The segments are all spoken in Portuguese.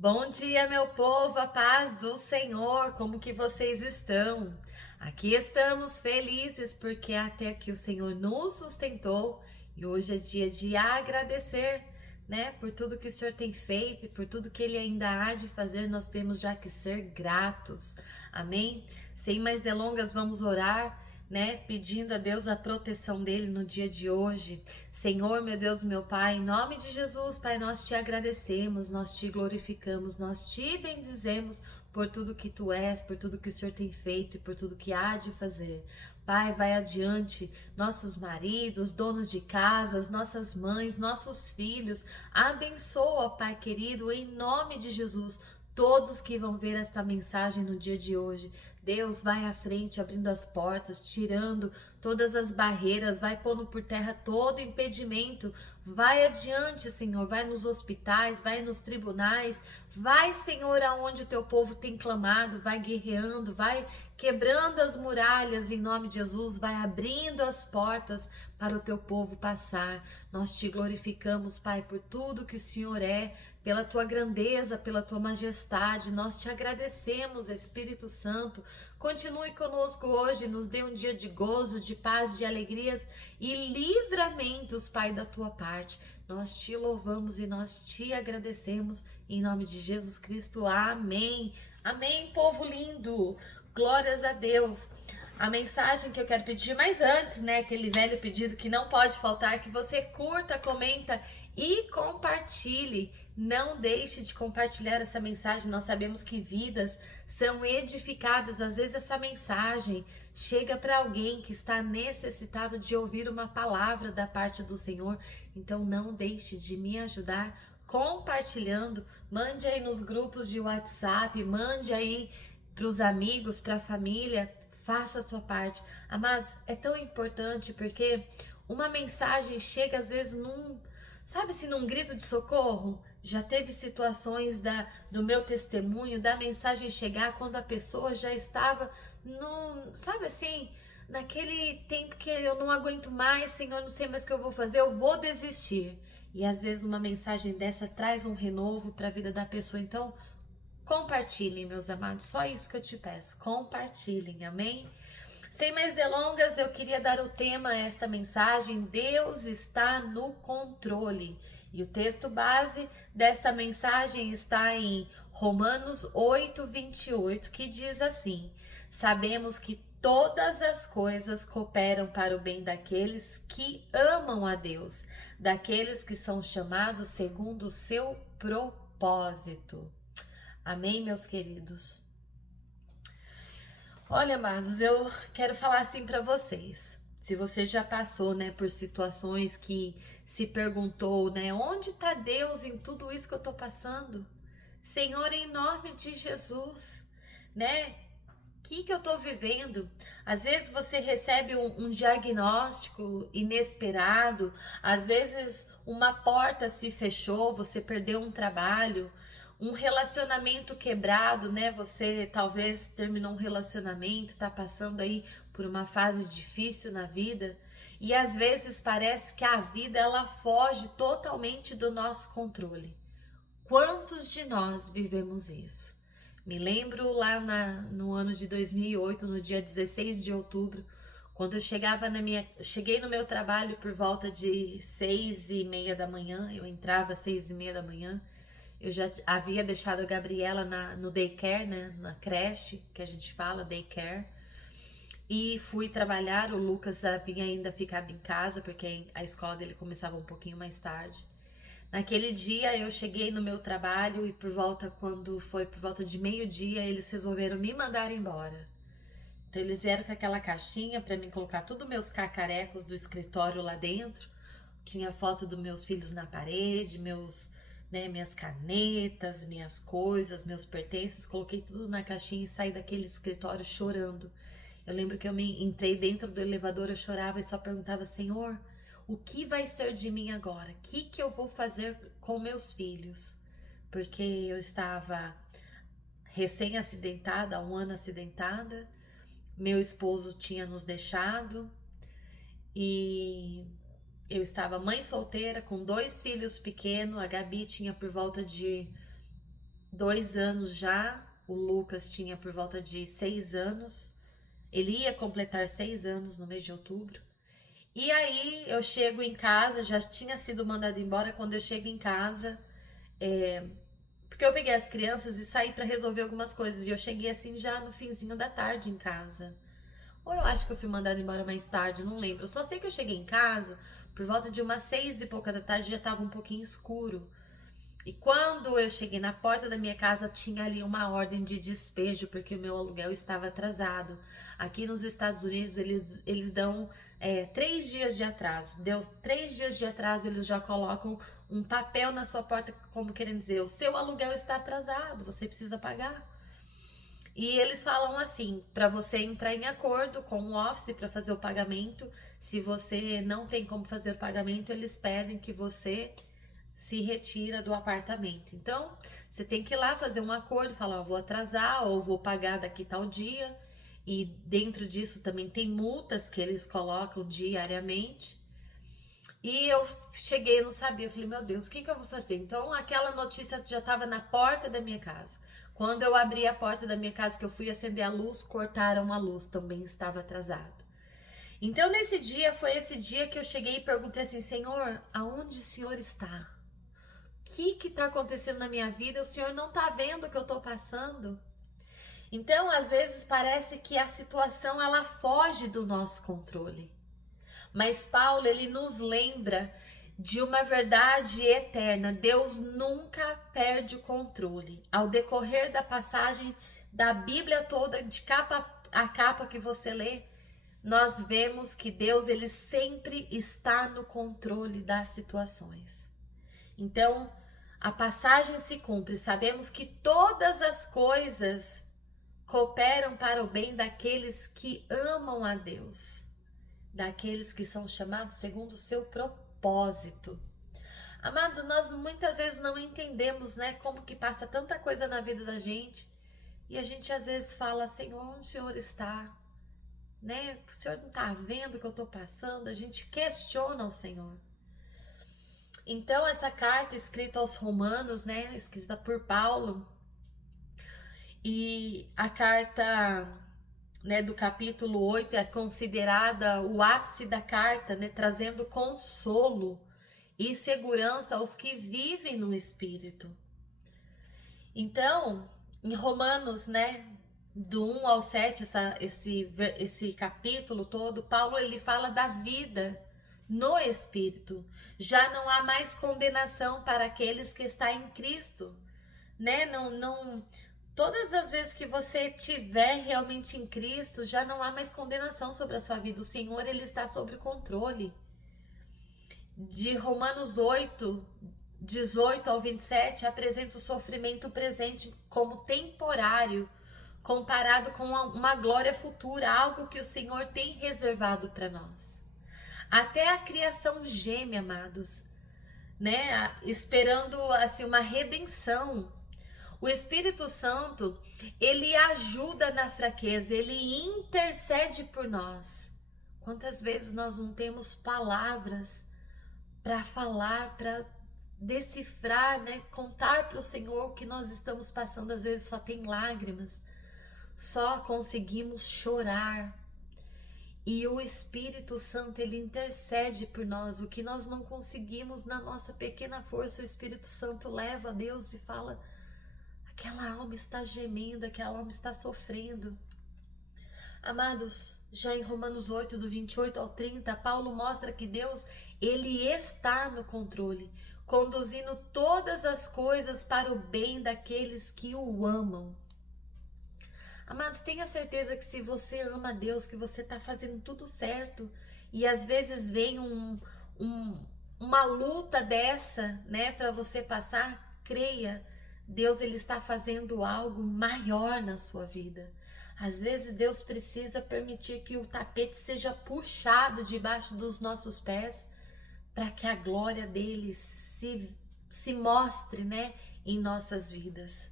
Bom dia, meu povo, a paz do Senhor, como que vocês estão? Aqui estamos felizes porque até aqui o Senhor nos sustentou e hoje é dia de agradecer, né, por tudo que o Senhor tem feito e por tudo que Ele ainda há de fazer, nós temos já que ser gratos, amém? Sem mais delongas, vamos orar, né, pedindo a Deus a proteção dele no dia de hoje. Senhor, meu Deus, meu Pai, em nome de Jesus, Pai, nós te agradecemos, nós te glorificamos, nós te bendizemos por tudo que tu és, por tudo que o Senhor tem feito e por tudo que há de fazer. Pai, vai adiante, nossos maridos, donos de casas, nossas mães, nossos filhos, abençoa, Pai querido, em nome de Jesus, todos que vão ver esta mensagem no dia de hoje. Deus vai à frente, abrindo as portas, tirando todas as barreiras, vai pondo por terra todo impedimento. Vai adiante, Senhor, vai nos hospitais, vai nos tribunais, vai, Senhor, aonde o teu povo tem clamado, vai guerreando, vai quebrando as muralhas em nome de Jesus, vai abrindo as portas para o teu povo passar. Nós te glorificamos, Pai, por tudo que o Senhor é, pela tua grandeza, pela tua majestade. Nós te agradecemos, Espírito Santo. Continue conosco hoje, nos dê um dia de gozo, de paz, de alegrias e livramentos, Pai, da tua parte. Nós te louvamos e nós te agradecemos em nome de Jesus Cristo. Amém. Amém, povo lindo. Glórias a Deus. A mensagem que eu quero pedir, mas antes, né, aquele velho pedido que não pode faltar, que você curta, comenta e compartilhe. Não deixe de compartilhar essa mensagem. Nós sabemos que vidas são edificadas. Às vezes essa mensagem chega para alguém que está necessitado de ouvir uma palavra da parte do Senhor. Então não deixe de me ajudar compartilhando. Mande aí nos grupos de WhatsApp, mande aí para os amigos, para a família. Faça a sua parte. Amados, é tão importante porque uma mensagem chega às vezes sabe assim, num grito de socorro. Já teve situações do meu testemunho, da mensagem chegar quando a pessoa já estava sabe assim, naquele tempo que eu não aguento mais, Senhor, não sei mais o que eu vou fazer, eu vou desistir. E às vezes uma mensagem dessa traz um renovo para a vida da pessoa. Então, compartilhem, meus amados, só isso que eu te peço, compartilhem, amém? Sem mais delongas, eu queria dar o tema a esta mensagem: Deus está no controle. E o texto base desta mensagem está em Romanos 8:28, que diz assim: Sabemos que todas as coisas cooperam para o bem daqueles que amam a Deus, daqueles que são chamados segundo o seu propósito. Amém, meus queridos? Olha, amados, eu quero falar assim para vocês. Se você já passou, né, por situações que se perguntou, né, onde está Deus em tudo isso que eu tô passando? Senhor, em nome de Jesus, né? O que eu tô vivendo? Às vezes você recebe um diagnóstico inesperado, às vezes uma porta se fechou, você perdeu um trabalho, um relacionamento quebrado, né? Você talvez terminou um relacionamento, tá passando aí por uma fase difícil na vida, e às vezes parece que a vida ela foge totalmente do nosso controle. Quantos de nós vivemos isso? Me lembro lá no ano de 2008, no dia 16 de outubro, quando eu cheguei no meu trabalho por volta de 6:30 da manhã, eu entrava às 6:30 da manhã, eu já havia deixado a Gabriela no daycare, né, na creche, que a gente fala, daycare, e fui trabalhar. O Lucas havia ainda ficado em casa, porque a escola dele começava um pouquinho mais tarde. Naquele dia eu cheguei no meu trabalho e quando foi por volta de meio-dia, eles resolveram me mandar embora. Então eles vieram com aquela caixinha para mim colocar todos meus cacarecos do escritório lá dentro. Tinha foto dos meus filhos na parede, minhas canetas, minhas coisas, meus pertences, coloquei tudo na caixinha e saí daquele escritório chorando. Eu lembro que entrei dentro do elevador, eu chorava e só perguntava: Senhor, o que vai ser de mim agora? O que eu vou fazer com meus filhos? Porque eu estava recém-acidentada, há um ano acidentada, meu esposo tinha nos deixado e eu estava mãe solteira com 2 filhos pequenos. A Gabi tinha por volta de 2 anos já. O Lucas tinha por volta de 6 anos. Ele ia completar 6 anos no mês de outubro. E aí eu chego em casa, já tinha sido mandado embora. Quando eu chego em casa, porque eu peguei as crianças e saí para resolver algumas coisas. E eu cheguei assim já no finzinho da tarde em casa. Ou eu acho que eu fui mandada embora mais tarde, não lembro. Eu só sei que eu cheguei em casa por volta de umas 6 e pouca da tarde, já estava um pouquinho escuro. E quando eu cheguei na porta da minha casa, tinha ali uma ordem de despejo, porque o meu aluguel estava atrasado. Aqui nos Estados Unidos, eles dão 3 dias de atraso. Deu 3 dias de atraso, eles já colocam um papel na sua porta, como querendo dizer, o seu aluguel está atrasado, você precisa pagar. E eles falam assim, para você entrar em acordo com o office para fazer o pagamento. Se você não tem como fazer o pagamento, eles pedem que você se retira do apartamento. Então, você tem que ir lá fazer um acordo, falar, vou atrasar ou vou pagar daqui tal dia. E dentro disso também tem multas que eles colocam diariamente. E eu cheguei, não sabia, eu falei, meu Deus, o que eu vou fazer? Então, aquela notícia já estava na porta da minha casa. Quando eu abri a porta da minha casa, que eu fui acender a luz, cortaram a luz, também estava atrasado. Então, nesse dia, foi esse dia que eu cheguei e perguntei assim, Senhor, aonde o Senhor está? O que está acontecendo na minha vida? O Senhor não está vendo o que eu estou passando? Então, às vezes, parece que a situação, ela foge do nosso controle. Mas Paulo, ele nos lembra de uma verdade eterna. Deus nunca perde o controle. Ao decorrer da passagem da Bíblia toda, de capa a capa que você lê, nós vemos que Deus, ele sempre está no controle das situações. Então, a passagem se cumpre. Sabemos que todas as coisas cooperam para o bem daqueles que amam a Deus, daqueles que são chamados segundo o seu propósito. Amados, nós muitas vezes não entendemos, né, como que passa tanta coisa na vida da gente, e a gente às vezes fala, Senhor, onde o Senhor está? Né? O Senhor não está vendo o que eu estou passando? A gente questiona o Senhor. Então, essa carta escrita aos Romanos, né, escrita por Paulo, e a carta, né, do capítulo 8 é considerada o ápice da carta, né, trazendo consolo e segurança aos que vivem no Espírito. Então, em Romanos, né, do 1 ao 7, esse capítulo todo, Paulo, ele fala da vida no Espírito. Já não há mais condenação para aqueles que estão em Cristo, né? Todas as vezes que você tiver realmente em Cristo, já não há mais condenação sobre a sua vida. O Senhor, ele está sob controle. De Romanos 8, 18 ao 27, apresenta o sofrimento presente como temporário, comparado com uma glória futura, algo que o Senhor tem reservado para nós. Até a criação geme, amados, né? Esperando assim uma redenção. O Espírito Santo, ele ajuda na fraqueza, ele intercede por nós. Quantas vezes nós não temos palavras para falar, para decifrar, né? Contar para o Senhor o que nós estamos passando, às vezes só tem lágrimas, só conseguimos chorar. E o Espírito Santo, ele intercede por nós, o que nós não conseguimos na nossa pequena força, o Espírito Santo leva a Deus e fala, aquela alma está gemendo, aquela alma está sofrendo. Amados, já em Romanos 8, do 28 ao 30, Paulo mostra que Deus, ele está no controle, conduzindo todas as coisas para o bem daqueles que o amam. Amados, tenha certeza que se você ama a Deus, que você está fazendo tudo certo, e às vezes vem uma luta dessa, né, para você passar, creia, Deus, ele está fazendo algo maior na sua vida. Às vezes Deus precisa permitir que o tapete seja puxado debaixo dos nossos pés, para que a glória dele se mostre, né, em nossas vidas.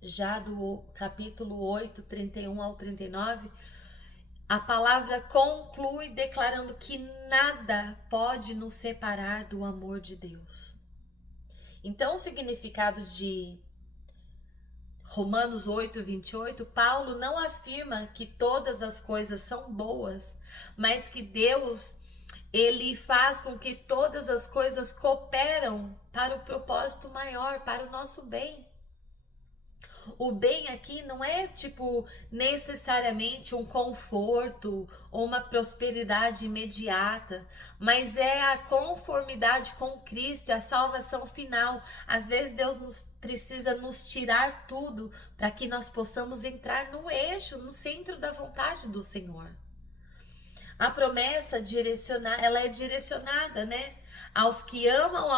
Já do capítulo 8, 31 ao 39, a palavra conclui declarando que nada pode nos separar do amor de Deus. Então, o significado de Romanos 8, 28, Paulo não afirma que todas as coisas são boas, mas que Deus, ele faz com que todas as coisas cooperam para o propósito maior, para o nosso bem. O bem aqui não é tipo necessariamente um conforto ou uma prosperidade imediata, mas é a conformidade com Cristo, é a salvação final. Às vezes Deus precisa nos tirar tudo para que nós possamos entrar no eixo, no centro da vontade do Senhor. A promessa ela é direcionada, né, aos que amam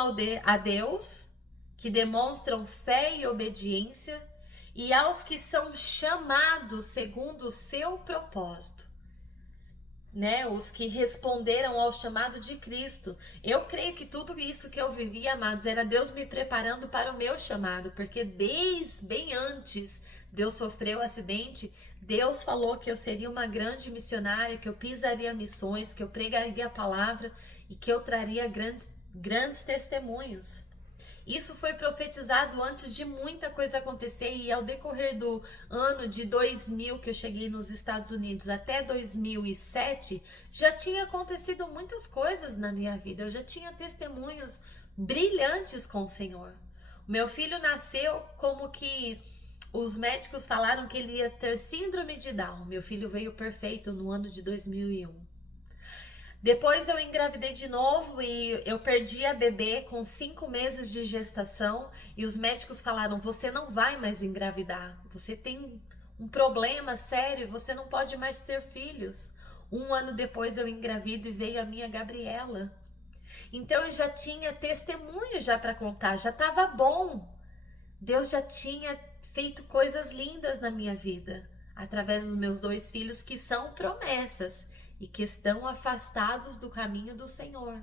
a Deus, que demonstram fé e obediência, e aos que são chamados segundo o seu propósito, né? Os que responderam ao chamado de Cristo. Eu creio que tudo isso que eu vivi, amados, era Deus me preparando para o meu chamado, porque desde bem antes de eu sofrer o acidente, Deus falou que eu seria uma grande missionária, que eu pisaria missões, que eu pregaria a palavra e que eu traria grandes testemunhos. Isso foi profetizado antes de muita coisa acontecer, e ao decorrer do ano de 2000, que eu cheguei nos Estados Unidos, até 2007, já tinha acontecido muitas coisas na minha vida. Eu já tinha testemunhos brilhantes com o Senhor. O meu filho nasceu como que os médicos falaram que ele ia ter síndrome de Down. Meu filho veio perfeito no ano de 2001. Depois eu engravidei de novo e eu perdi a bebê com 5 meses de gestação, e os médicos falaram: você não vai mais engravidar, você tem um problema sério, você não pode mais ter filhos. 1 ano depois eu engravido e veio a minha Gabriela. Então eu já tinha testemunho já para contar, já estava bom. Deus já tinha feito coisas lindas na minha vida, através dos meus 2 filhos, que são promessas e que estão afastados do caminho do Senhor.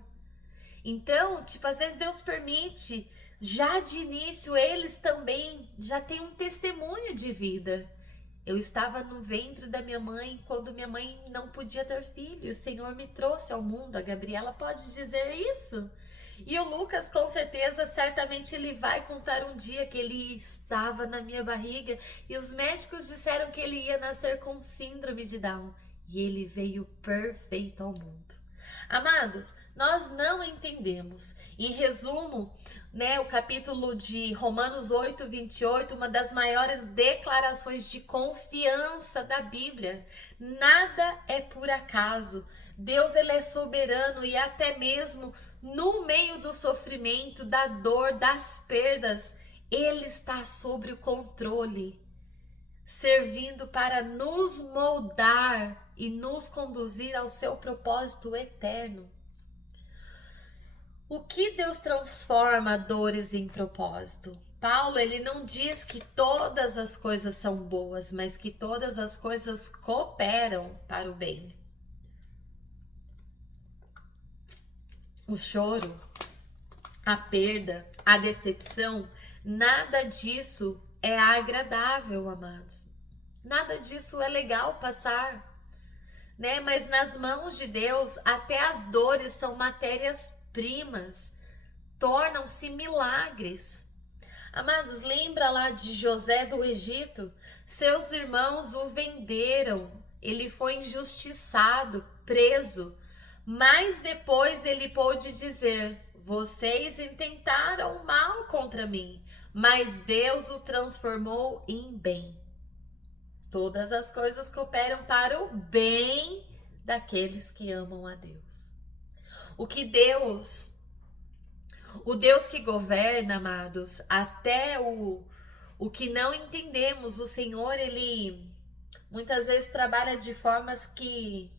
Então, às vezes Deus permite, já de início, eles também já têm um testemunho de vida. Eu estava no ventre da minha mãe quando minha mãe não podia ter filho. O Senhor me trouxe ao mundo. A Gabriela pode dizer isso. E o Lucas, com certeza, certamente ele vai contar um dia que ele estava na minha barriga e os médicos disseram que ele ia nascer com síndrome de Down. E ele veio perfeito ao mundo. Amados, nós não entendemos. Em resumo, né, o capítulo de Romanos 8, 28, uma das maiores declarações de confiança da Bíblia. Nada é por acaso. Deus, ele é soberano, e até mesmo no meio do sofrimento, da dor, das perdas, ele está sob o controle, servindo para nos moldar e nos conduzir ao seu propósito eterno. O que Deus transforma dores em propósito? Paulo, ele não diz que todas as coisas são boas, mas que todas as coisas cooperam para o bem. O choro, a perda, a decepção, nada disso é agradável, amados. Nada disso é legal passar, né? Mas nas mãos de Deus, até as dores são matérias-primas, tornam-se milagres. Amados, lembra lá de José do Egito? Seus irmãos o venderam, ele foi injustiçado, preso, mas depois ele pôde dizer: vocês intentaram mal contra mim, mas Deus o transformou em bem. Todas as coisas cooperam para o bem daqueles que amam a Deus. O Deus que governa, amados, até o que não entendemos, o Senhor, ele muitas vezes trabalha de formas que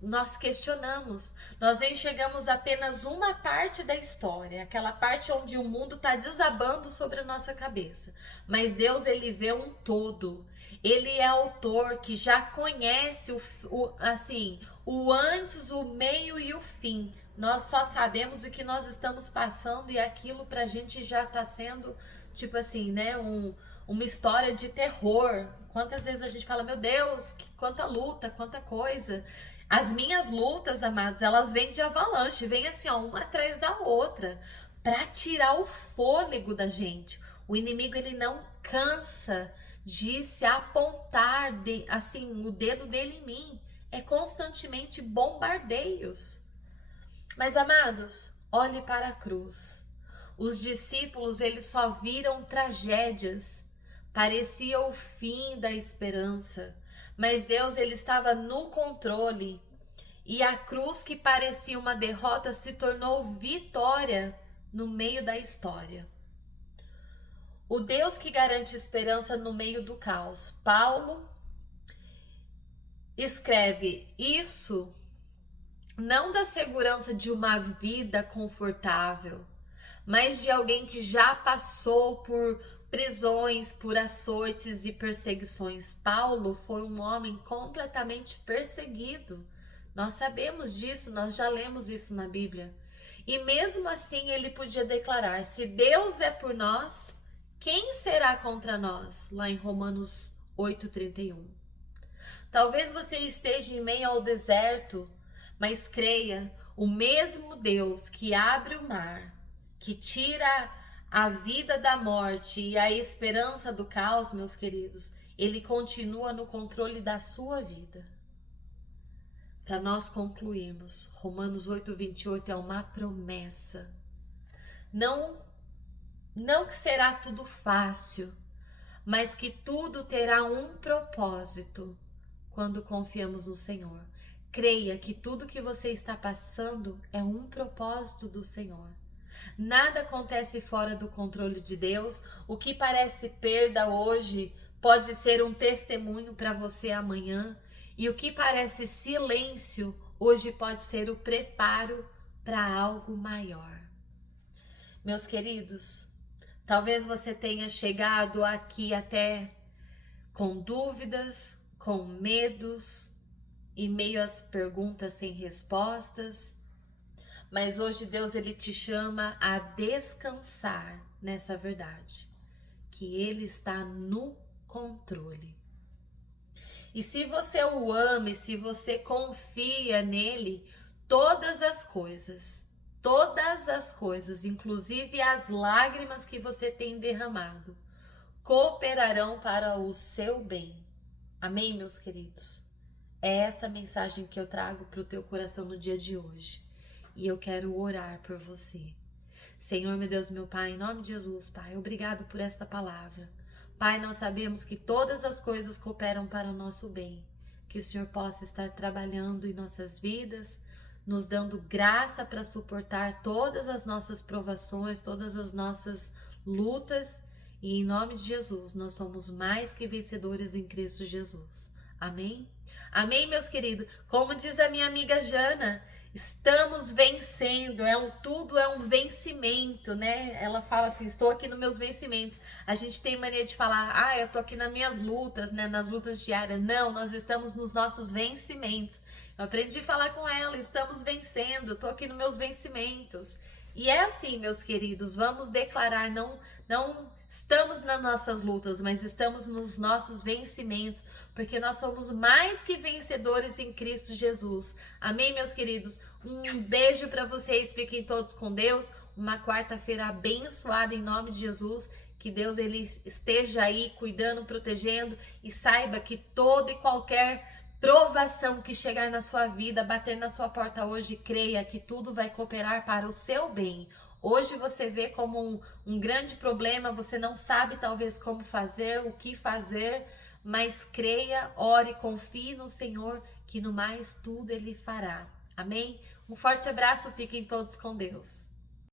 nós questionamos. Nós enxergamos apenas uma parte da história, aquela parte onde o mundo está desabando sobre a nossa cabeça. Mas Deus, ele vê um todo. Ele é autor que já conhece o antes, o meio e o fim. Nós só sabemos o que nós estamos passando, e aquilo pra gente já tá sendo, né, uma história de terror. Quantas vezes a gente fala: meu Deus, quanta luta, quanta coisa. As minhas lutas, amados, elas vêm de avalanche, vêm assim, ó, uma atrás da outra, para tirar o fôlego da gente. O inimigo, ele não cansa de se apontar assim o dedo dele em mim. É constantemente bombardeios. Mas, amados, olhe para a cruz. Os discípulos, eles só viram tragédias. Parecia o fim da esperança. Mas Deus, ele estava no controle. E a cruz, que parecia uma derrota, se tornou vitória no meio da história. O Deus que garante esperança no meio do caos. Paulo escreve isso não da segurança de uma vida confortável, mas de alguém que já passou por prisões, por açoites e perseguições. Paulo foi um homem completamente perseguido. Nós sabemos disso, nós já lemos isso na Bíblia. E mesmo assim ele podia declarar: se Deus é por nós, quem será contra nós? Lá em Romanos 8:31. Talvez você esteja em meio ao deserto, mas creia, o mesmo Deus que abre o mar, que tira a vida da morte e a esperança do caos, meus queridos, ele continua no controle da sua vida. Para nós concluirmos, Romanos 8:28 é uma promessa. Não que será tudo fácil, mas que tudo terá um propósito quando confiamos no Senhor. Creia que tudo que você está passando é um propósito do Senhor. Nada acontece fora do controle de Deus. O que parece perda hoje pode ser um testemunho para você amanhã. E o que parece silêncio hoje pode ser o preparo para algo maior. Meus queridos, talvez você tenha chegado aqui até com dúvidas, com medos, em meio às perguntas sem respostas. Mas hoje Deus, ele te chama a descansar nessa verdade, que ele está no controle. E se você o ama e se você confia nele, todas as coisas, inclusive as lágrimas que você tem derramado, cooperarão para o seu bem. Amém, meus queridos? É essa mensagem que eu trago para o teu coração no dia de hoje. E eu quero orar por você. Senhor, meu Deus, meu Pai, em nome de Jesus, Pai, obrigado por esta palavra. Pai, nós sabemos que todas as coisas cooperam para o nosso bem. Que o Senhor possa estar trabalhando em nossas vidas, nos dando graça para suportar todas as nossas provações, todas as nossas lutas. E em nome de Jesus, nós somos mais que vencedores em Cristo Jesus. Amém? Amém, meus queridos? Como diz a minha amiga Jana, estamos vencendo, tudo é um vencimento, né? Ela fala assim, estou aqui nos meus vencimentos. A gente tem mania de falar, eu tô aqui nas minhas lutas, né? Nas lutas diárias. Não, nós estamos nos nossos vencimentos. Eu aprendi a falar com ela, estamos vencendo, tô aqui nos meus vencimentos. E é assim, meus queridos, vamos declarar, não estamos nas nossas lutas, mas estamos nos nossos vencimentos, porque nós somos mais que vencedores em Cristo Jesus. Amém, meus queridos? Um beijo para vocês, fiquem todos com Deus. Uma quarta-feira abençoada em nome de Jesus. Que Deus, ele esteja aí cuidando, protegendo, e saiba que toda e qualquer provação que chegar na sua vida, bater na sua porta hoje, creia que tudo vai cooperar para o seu bem. Hoje você vê como um grande problema, você não sabe talvez como fazer, o que fazer, mas creia, ore, confie no Senhor, que no mais tudo Ele fará. Amém? Um forte abraço, fiquem todos com Deus.